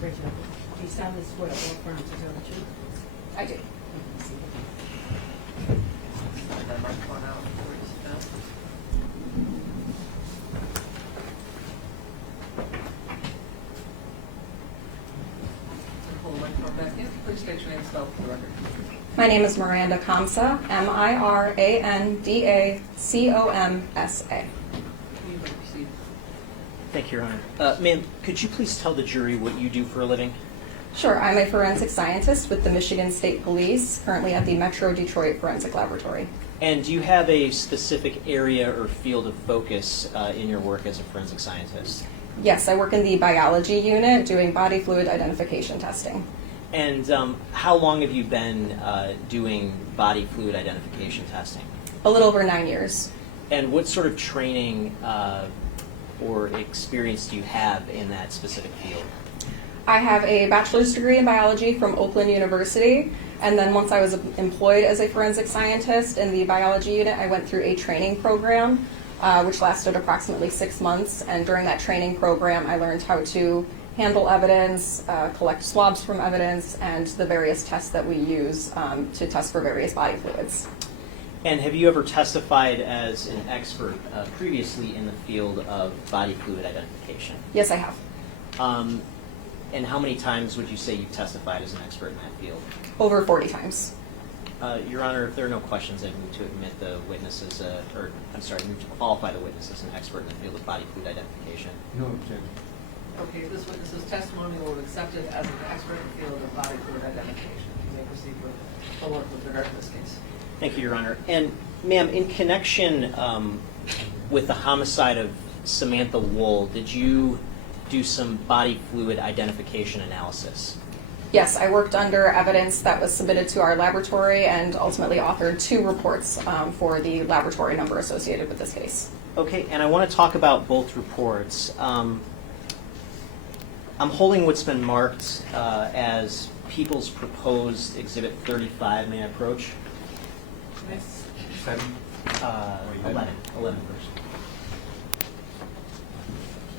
Rachel, do you solemnly swear or affirm to tell the truth? I do. Slide that microphone out before you sit down. And pull the microphone back in. Please state your name and spell for the record. My name is Miranda Comsa, Mirandacomsa. You may proceed. Thank you, Your Honor. Ma'am, could you please tell the jury what you do for a living? Sure, I'm a forensic scientist with the Michigan State Police, currently at the Metro Detroit Forensic Laboratory. And do you have a specific area or field of focus in your work as a forensic scientist? Yes, I work in the biology unit doing body fluid identification testing. And how long have you been doing body fluid identification testing? A little over 9 years. And what sort of training or experience do you have in that specific field? I have a bachelor's degree in biology from Oakland University, and then once I was employed as a forensic scientist in the biology unit, I went through a training program which lasted approximately 6 months, and during that training program I learned how to handle evidence, collect swabs from evidence, and the various tests that we use to test for various body fluids. And have you ever testified as an expert previously in the field of body fluid identification? Yes, I have. And how many times would you say you've testified as an expert in that field? Over 40 times. Your Honor, if there are no questions, I'd move to admit the witnesses, move to qualify the witness as an expert in the field of body fluid identification. No objection. Okay, this witness's testimony will be accepted as an expert in the field of body fluid identification. You may proceed with the work with regard to this case. Thank you, Your Honor. And ma'am, in connection with the homicide of Samantha Woll, did you do some body fluid identification analysis? Yes, I worked under evidence that was submitted to our laboratory and ultimately authored 2 reports for the laboratory number associated with this case. Okay, and I want to talk about both reports. I'm holding what's been marked as People's Proposed Exhibit 35. May I approach? Yes. 7? 11 first.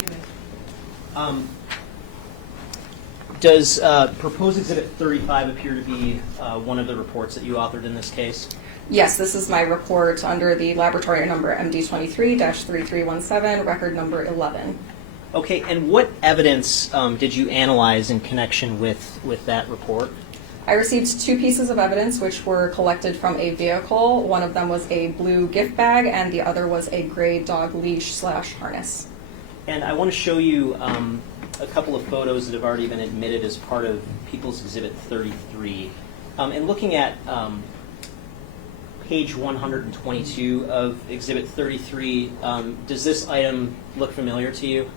You may. Does Proposed Exhibit 35 appear to be one of the reports that you authored in this case? Yes, this is my report under the laboratory number MD23-3317, record number 11. Okay, and what evidence did you analyze in connection with that report? I received 2 pieces of evidence which were collected from a vehicle. One of them was a blue gift bag and the other was a gray dog leash / harness. And I want to show you a couple of photos that have already been admitted as part of People's Exhibit 33. And looking at page 122 of Exhibit 33, does this item look familiar to you?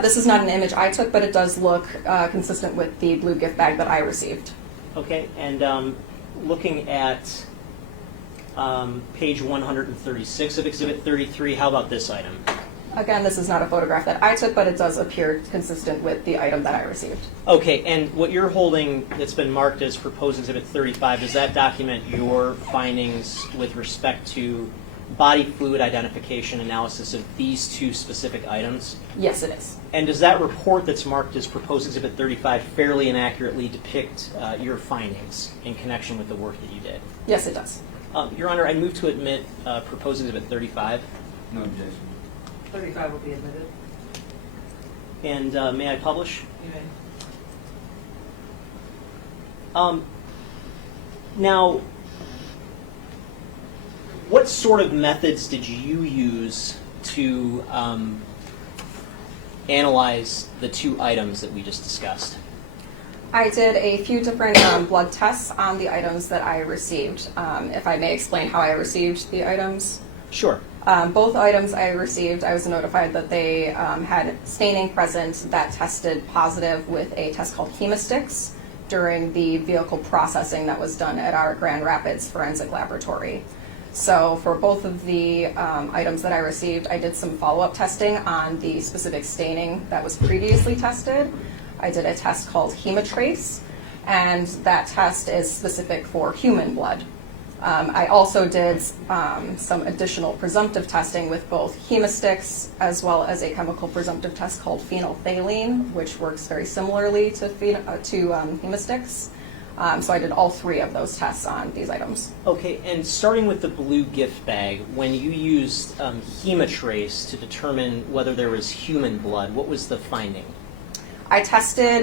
This is not an image I took, but it does look consistent with the blue gift bag that I received. Okay, and looking at page 136 of Exhibit 33, how about this item? Again, this is not a photograph that I took, but it does appear consistent with the item that I received. Okay, and what you're holding that's been marked as Proposed Exhibit 35, does that document your findings with respect to body fluid identification analysis of these 2 specific items? Yes, it is. And does that report that's marked as Proposed Exhibit 35 fairly and accurately depict your findings in connection with the work that you did? Yes, it does. Your Honor, I move to admit Proposed Exhibit 35. No objection. 35 will be admitted. And may I publish? You may. Now, what sort of methods did you use to analyze the 2 items that we just discussed? I did a few different blood tests on the items that I received. If I may explain how I received the items. Sure. Both items I received, I was notified that they had staining present that tested positive with a test called hemostix during the vehicle processing that was done at our Grand Rapids Forensic Laboratory. So for both of the items that I received, I did some follow-up testing on the specific staining that was previously tested. I did a test called hemotrace, and that test is specific for human blood. I also did some additional presumptive testing with both hemosticks as well as a chemical presumptive test called phenolphthalein, which works very similarly to hemosticks. So I did all 3 of those tests on these items. Okay, and starting with the blue gift bag, when you used hemotrace to determine whether there was human blood, what was the finding? I tested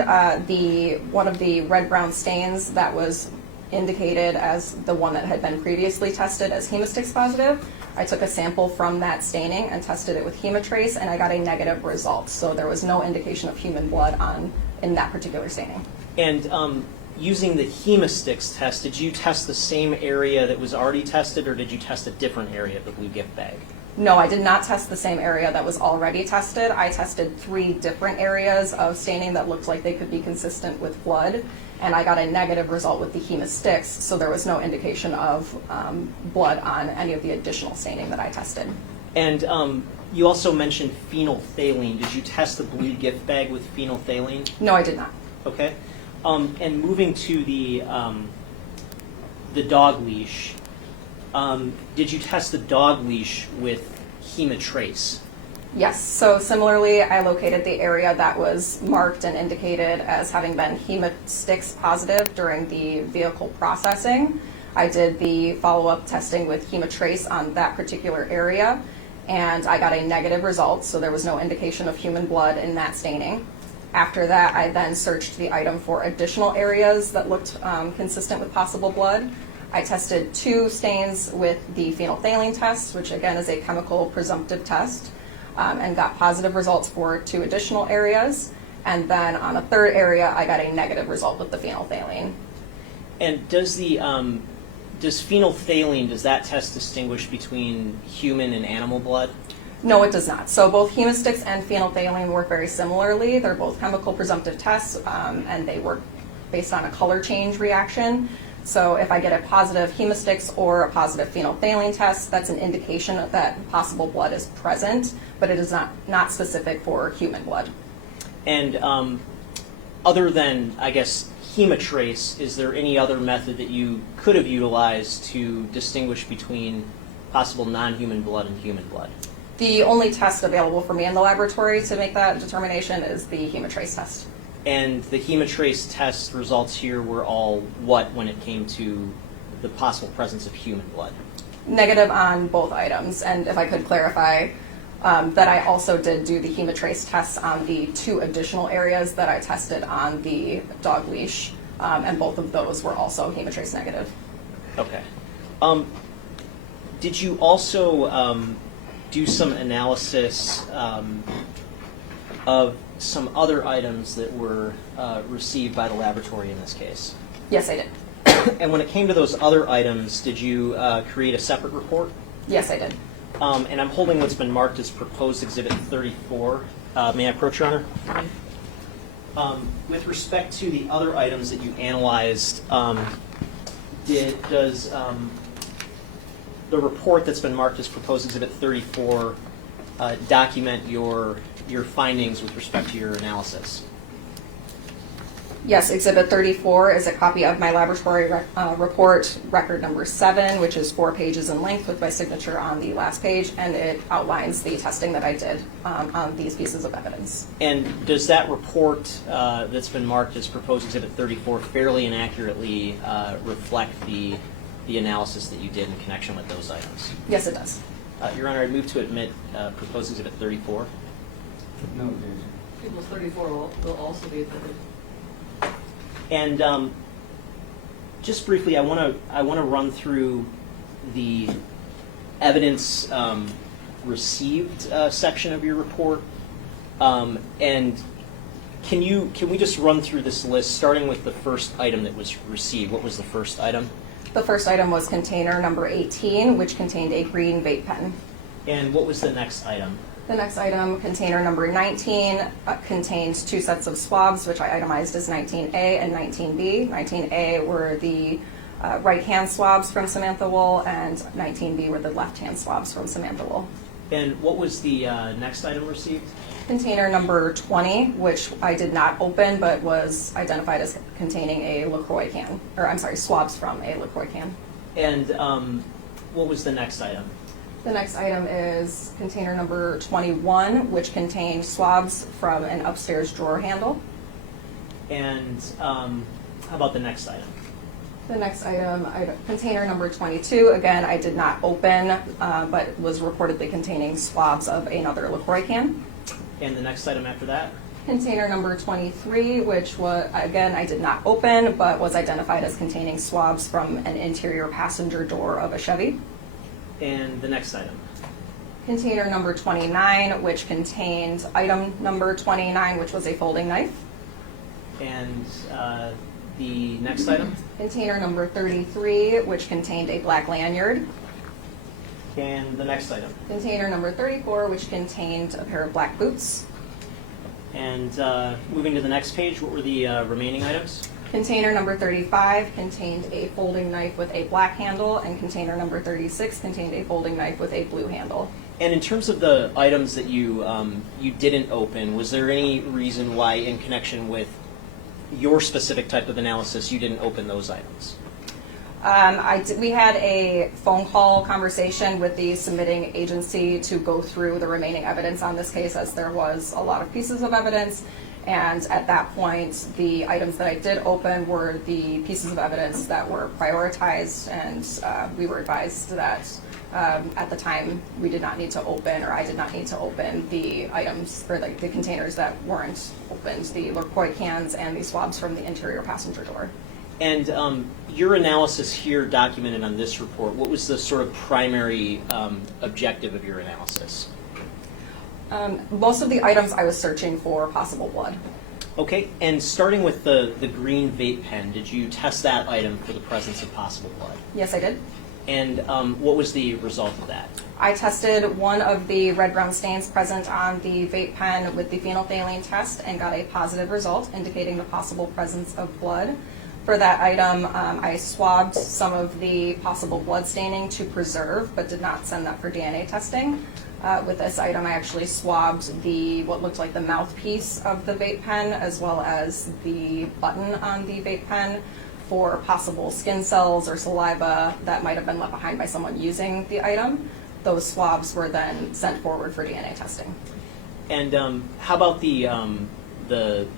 one of the red-brown stains that was indicated as the one that had been previously tested as hemosticks positive. I took a sample from that staining and tested it with hemotrace, and I got a negative result. So there was no indication of human blood in that particular staining. And using the hemosticks test, did you test the same area that was already tested, or did you test a different area of the blue gift bag? No, I did not test the same area that was already tested. I tested 3 different areas of staining that looked like they could be consistent with blood, and I got a negative result with the hemosticks, so there was no indication of blood on any of the additional staining that I tested. And you also mentioned phenolphthalein. Did you test the blue gift bag with phenolphthalein? No, I did not. Okay. And moving to the dog leash, did you test the dog leash with hemotrace? Yes, so similarly, I located the area that was marked and indicated as having been hemosticks positive during the vehicle processing. I did the follow-up testing with hemotrace on that particular area, and I got a negative result, so there was no indication of human blood in that staining. After that, I then searched the item for additional areas that looked consistent with possible blood. I tested 2 stains with the phenolphthalein test, which again is a chemical presumptive test, and got positive results for 2 additional areas. And then on a 3rd area, I got a negative result with the phenolphthalein. And does phenolphthalein, does that test distinguish between human and animal blood? No, it does not. So both hemosticks and phenolphthalein work very similarly. They're both chemical presumptive tests, and they work based on a color change reaction. So if I get a positive hemosticks or a positive phenolphthalein test, that's an indication that possible blood is present, but it is not specific for human blood. And other than, I guess, hemotrace, is there any other method that you could have utilized to distinguish between possible non-human blood and human blood? The only test available for me in the laboratory to make that determination is the hemotrace test. And the hemotrace test results here were all what when it came to the possible presence of human blood? Negative on both items. And if I could clarify, that I also did do the hemotrace tests on the 2 additional areas that I tested on the dog leash, and both of those were also hemotrace negative. Okay. Did you also do some analysis of some other items that were received by the laboratory in this case? Yes, I did. And when it came to those other items, did you create a separate report? Yes, I did. And I'm holding what's been marked as proposed exhibit 34. May I approach, Your Honor? With respect to the other items that you analyzed, does the report that's been marked as proposed exhibit 34 document your findings with respect to your analysis? Yes, Exhibit 34 is a copy of my laboratory report, record number 7, which is 4 pages in length with my signature on the last page, and it outlines the testing that I did on these pieces of evidence. And does that report that's been marked as proposed exhibit 34 fairly and accurately reflect the analysis that you did in connection with those items? Yes, it does. Your Honor, I move to admit proposed exhibit 34. No, Jason. People's 34 will also be admitted. And just briefly, I want to run through the evidence received section of your report. And can we just run through this list, starting with the first item that was received? What was the first item? The first item was container number 18, which contained a green vape pen. And what was the next item? The next item, container number 19, contained 2 sets of swabs, which I itemized as 19A and 19B. 19A were the right-hand swabs from Samantha Woll, and 19B were the left-hand swabs from Samantha Woll. And what was the next item received? Container number 20, which I did not open, but was identified as containing a LaCroix can, or I'm sorry, swabs from a LaCroix can. And what was the next item? The next item is container number 21, which contained swabs from an upstairs drawer handle. And how about the next item? The next item, container number 22, again, I did not open, but was reportedly containing swabs of another LaCroix can. And the next item after that? Container number 23, which was, again, I did not open, but was identified as containing swabs from an interior passenger door of a Chevy. And the next item? Container number 29, which contained item number 29, which was a folding knife. And the next item? Container number 33, which contained a black lanyard. And the next item? Container number 34, which contained a pair of black boots. And moving to the next page, what were the remaining items? Container number 35 contained a folding knife with a black handle, and container number 36 contained a folding knife with a blue handle. And in terms of the items that you you didn't open, was there any reason why, in connection with your specific type of analysis, you didn't open those items? We had a phone call conversation with the submitting agency to go through the remaining evidence on this case, as there was a lot of pieces of evidence. And at that point, the items that I did open were the pieces of evidence that were prioritized, and we were advised that at the time we did not need to open, or I did not need to open the items, or the containers that weren't opened, the LaCroix cans and the swabs from the interior passenger door. And your analysis here documented on this report, what was the sort of primary objective of your analysis? Most of the items I was searching for possible blood. Okay, and starting with the green vape pen, did you test that item for the presence of possible blood? Yes, I did. And what was the result of that? I tested one of the red-brown stains present on the vape pen with the phenolphthalein test and got a positive result indicating the possible presence of blood. For that item, I swabbed some of the possible blood staining to preserve, but did not send that for DNA testing. With this item, I actually swabbed what looked like the mouthpiece of the vape pen, as well as the button on the vape pen, for possible skin cells or saliva that might have been left behind by someone using the item. Those swabs were then sent forward for DNA testing. And how about the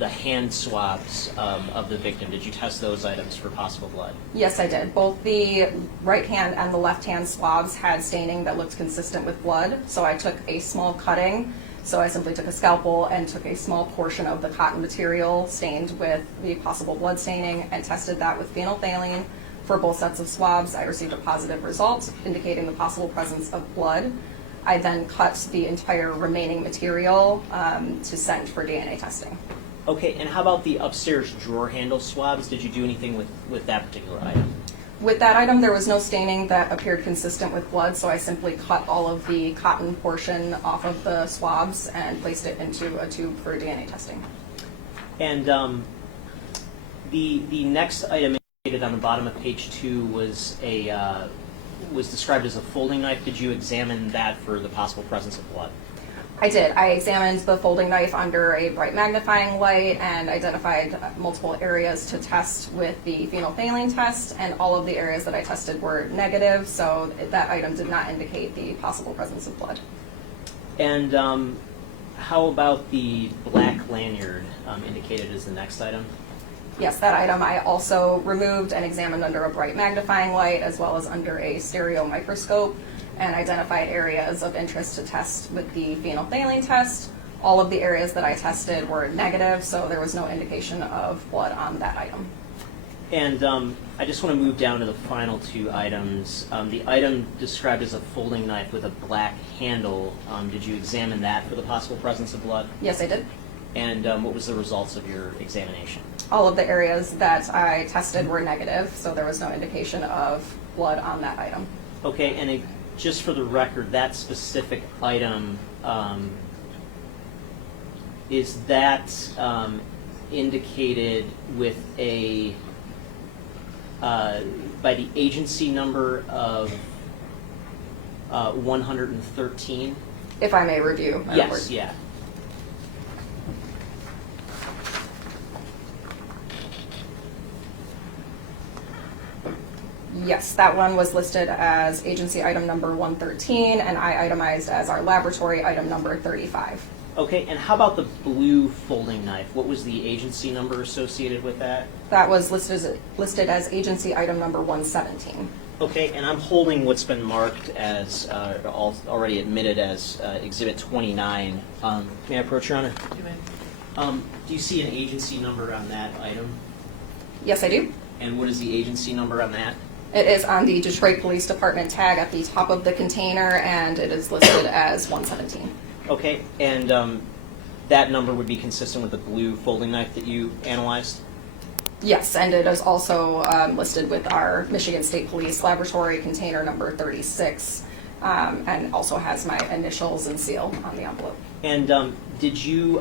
hand swabs of the victim? Did you test those items for possible blood? Yes, I did. Both the right hand and the left hand swabs had staining that looked consistent with blood. So I took a small cutting. So I simply took a scalpel and took a small portion of the cotton material stained with the possible blood staining and tested that with phenolphthalein. For both sets of swabs, I received a positive result indicating the possible presence of blood. I then cut the entire remaining material to send for DNA testing. Okay, and how about the upstairs drawer handle swabs? Did you do anything with that particular item? With that item, there was no staining that appeared consistent with blood, so I simply cut all of the cotton portion off of the swabs and placed it into a tube for DNA testing. And the next item indicated on the bottom of page 2 was was described as a folding knife. Did you examine that for the possible presence of blood? I did. I examined the folding knife under a bright magnifying light and identified multiple areas to test with the phenolphthalein test, and all of the areas that I tested were negative, so that item did not indicate the possible presence of blood. And how about the black lanyard indicated as the next item? Yes, that item I also removed and examined under a bright magnifying light as well as under a stereo microscope, and identified areas of interest to test with the phenolphthalein test. All of the areas that I tested were negative, so there was no indication of blood on that item. And I just want to move down to the final 2 items. The item described as a folding knife with a black handle, did you examine that for the possible presence of blood? Yes, I did. And what was the results of your examination? All of the areas that I tested were negative, so there was no indication of blood on that item. Okay, and just for the record, that specific item, is that indicated with a, by the agency number of 113? If I may review my report. Yes, yeah. Yes, that one was listed as agency item number 113, and I itemized as our laboratory item number 35. Okay, and how about the blue folding knife? What was the agency number associated with that? That was listed as agency item number 117. Okay, and I'm holding what's been marked as already admitted as Exhibit 29. May I approach, Your Honor? You may. Do you see an agency number on that item? Yes, I do. And what is the agency number on that? It is on the Detroit Police Department tag at the top of the container, and it is listed as 117. Okay, and that number would be consistent with the blue folding knife that you analyzed? Yes, and it is also listed with our Michigan State Police Laboratory container number 36, and also has my initials and seal on the envelope. And did you,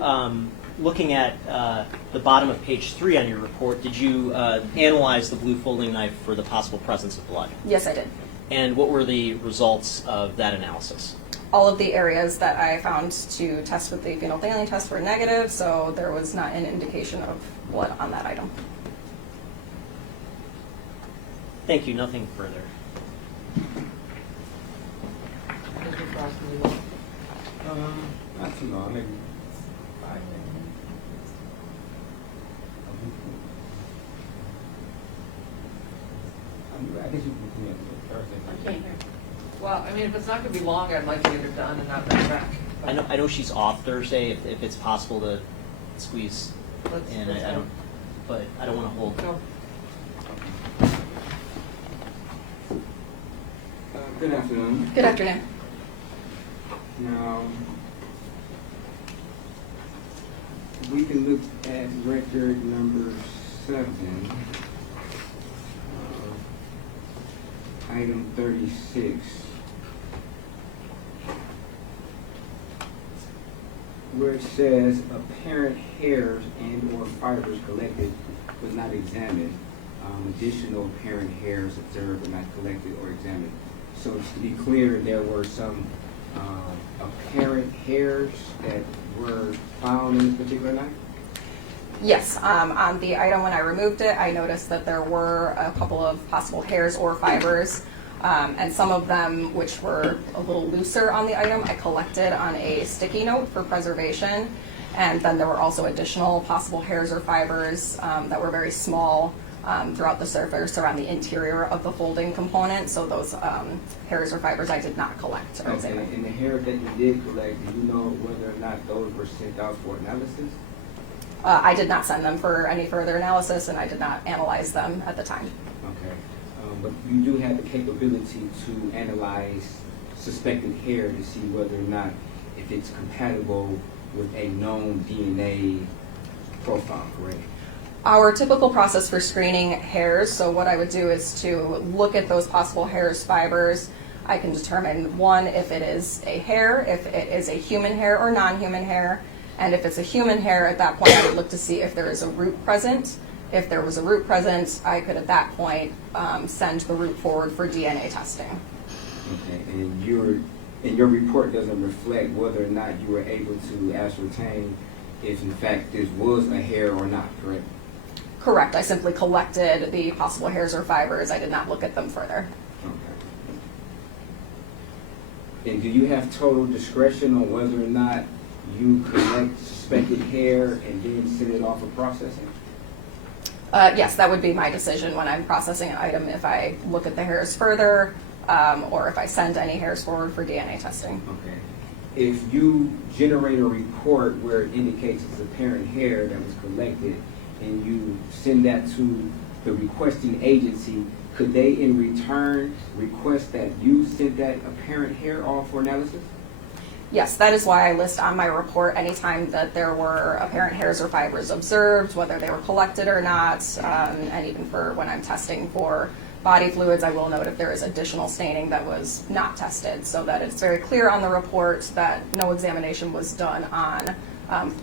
looking at the bottom of page 3 on your report, did you analyze the blue folding knife for the possible presence of blood? Yes, I did. And what were the results of that analysis? All of the areas that I found to test with the phenolphthalein test were negative, so there was not an indication of blood on that item. Thank you, nothing further. Mr. Frost, can you vote? Not too long, maybe 5 minutes. I guess you can do it Thursday. I can't hear. Well, I mean, if it's not going to be long, I'd like to get it done and not back back. I know she's off Thursday, if it's possible to squeeze Let's in. go. But I don't want to hold. Go. Good afternoon. Good afternoon. Now, we can look at record number 7, item 36, where it says apparent hairs and or fibers collected but not examined. Additional apparent hairs observed but not collected or examined. So to be clear, there were some apparent hairs that were found in this particular knife? Yes, on the item when I removed it, I noticed that there were a couple of possible hairs or fibers, and some of them, which were a little looser on the item, I collected on a sticky note for preservation. And then there were also additional possible hairs or fibers that were very small throughout the surface around the interior of the folding component. So those hairs or fibers I did not collect or Okay, examine. and the hair that you did collect, do you know whether or not those were sent out for analysis? I did not send them for any further analysis, and I did not analyze them at the time. Okay, but you do have the capability to analyze suspected hair to see whether or not if it's compatible with a known DNA profile, correct? Our typical process for screening hairs, so what I would do is to look at those possible hairs, fibers. I can determine, one, if it is a hair, if it is a human hair or non-human hair, and if it's a human hair, at that point I would look to see if there is a root present. If there was a root present, I could at that point send the root forward for DNA testing. Okay, and your report doesn't reflect whether or not you were able to ascertain if in fact this was a hair or not, correct? Correct. I simply collected the possible hairs or fibers. I did not look at them further. Okay. And do you have total discretion on whether or not you collect suspected hair and then send it off for processing? Yes, that would be my decision when I'm processing an item, if I look at the hairs further or if I send any hairs forward for DNA testing. Okay. If you generate a report where it indicates it's apparent hair that was collected and you send that to the requesting agency, could they in return request that you send that apparent hair off for analysis? Yes, that is why I list on my report anytime that there were apparent hairs or fibers observed, whether they were collected or not, and even for when I'm testing for body fluids, I will note if there is additional staining that was not tested, so that it's very clear on the report that no examination was done on,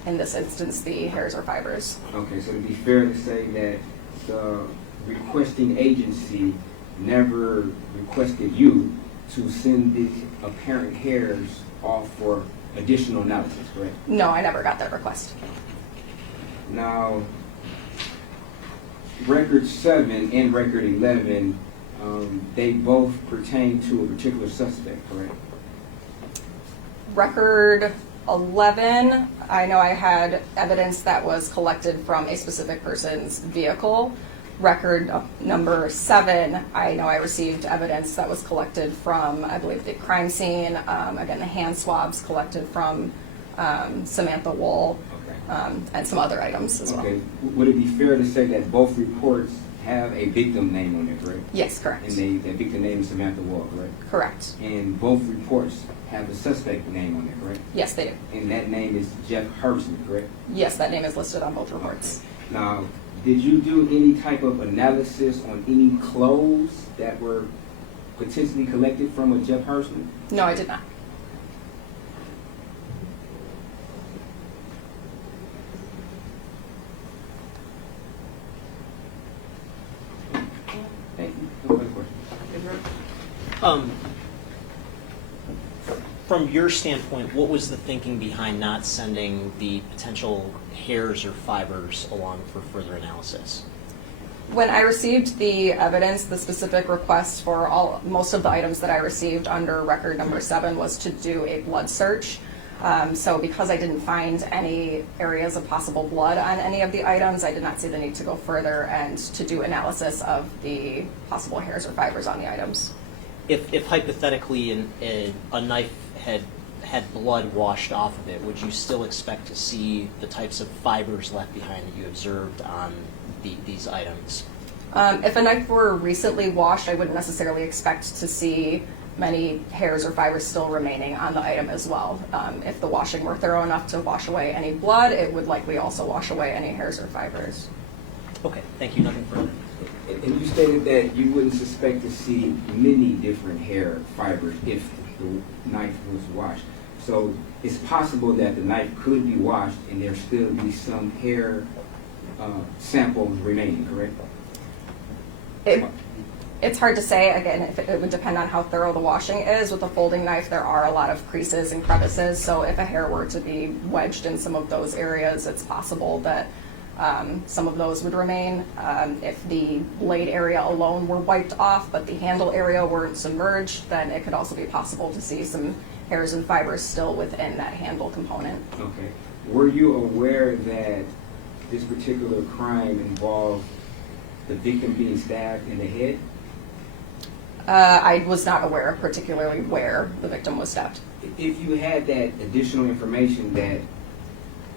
in this instance, the hairs or fibers. Okay, so to be fair to say that the requesting agency never requested you to send these apparent hairs off for additional analysis, correct? No, I never got that request. Now, record 7 and record 11 They both pertain to a particular suspect, correct? Record 11, I know I had evidence that was collected from a specific person's vehicle. Record number 7, I know I received evidence that was collected from, I believe, the crime scene. Again, the hand swabs collected from Samantha Woll, Okay. and some other items as well. Okay. Would it be fair to say that both reports have a victim name on it, correct? Yes, correct. And the victim name is Samantha Woll, correct? Correct. And both reports have the suspect name on it, correct? Yes, they do. And that name is Jeff Herbson, correct? Yes, that name is listed on both reports. Now, did you do any type of analysis on any clothes that were potentially collected from a Jeff Herbson? No, I did not. Thank you. No other questions. From your standpoint, what was the thinking behind not sending the potential hairs or fibers along for further analysis? When I received the evidence, the specific request for most of the items that I received under record number 7 was to do a blood search. So because I didn't find any areas of possible blood on any of the items, I did not see the need to go further and to do analysis of the possible hairs or fibers on the items. If hypothetically a knife had blood washed off of it, would you still expect to see the types of fibers left behind that you observed on these items? If a knife were recently washed, I wouldn't necessarily expect to see many hairs or fibers still remaining on the item as well. If the washing were thorough enough to wash away any blood, it would likely also wash away any hairs or fibers. Okay, thank you. Nothing further. And you stated that you wouldn't suspect to see many different hair fibers if the knife was washed. So it's possible that the knife could be washed and there still be some hair samples remaining, correct? It's hard to say. Again, it would depend on how thorough the washing is. With a folding knife, there are a lot of creases and crevices, so if a hair were to be wedged in some of those areas, it's possible that some of those would remain. If the blade area alone were wiped off, but the handle area weren't submerged, then it could also be possible to see some hairs and fibers still within that handle component. Okay. Were you aware that this particular crime involved the victim being stabbed in the head? I was not aware of particularly where the victim was stabbed. If you had that additional information that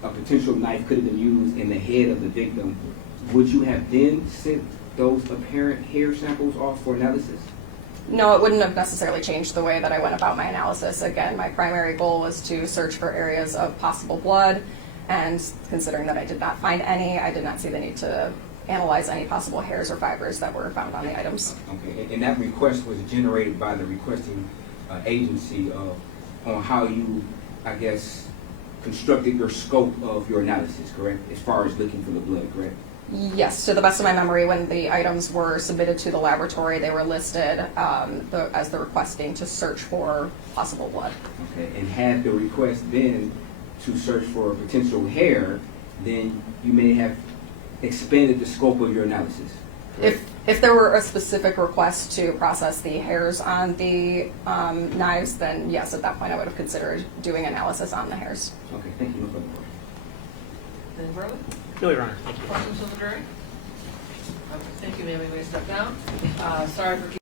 a potential knife could have been used in the head of the victim, would you have then sent those apparent hair samples off for analysis? No, it wouldn't have necessarily changed the way that I went about my analysis. Again, my primary goal was to search for areas of possible blood, and considering that I did not find any, I did not see the need to analyze any possible hairs or fibers that were found on the items. Okay, and that request was generated by the requesting agency on how you, I guess, constructed your scope of your analysis, correct? As far as looking for the blood, correct? Yes, to the best of my memory, when the items were submitted to the laboratory, they were listed as the requesting to search for possible blood. Okay, and had the request been to search for potential hair, then you may have expanded the scope of your analysis. Correct? If there were a specific request to process the hairs on the knives, then yes, at that point I would have considered doing analysis on the hairs. Okay, thank you. No further questions. Anything further? No, Your Honor. Thank you. Questions from the jury? Thank you, ma'am. You may step down. Sorry for keeping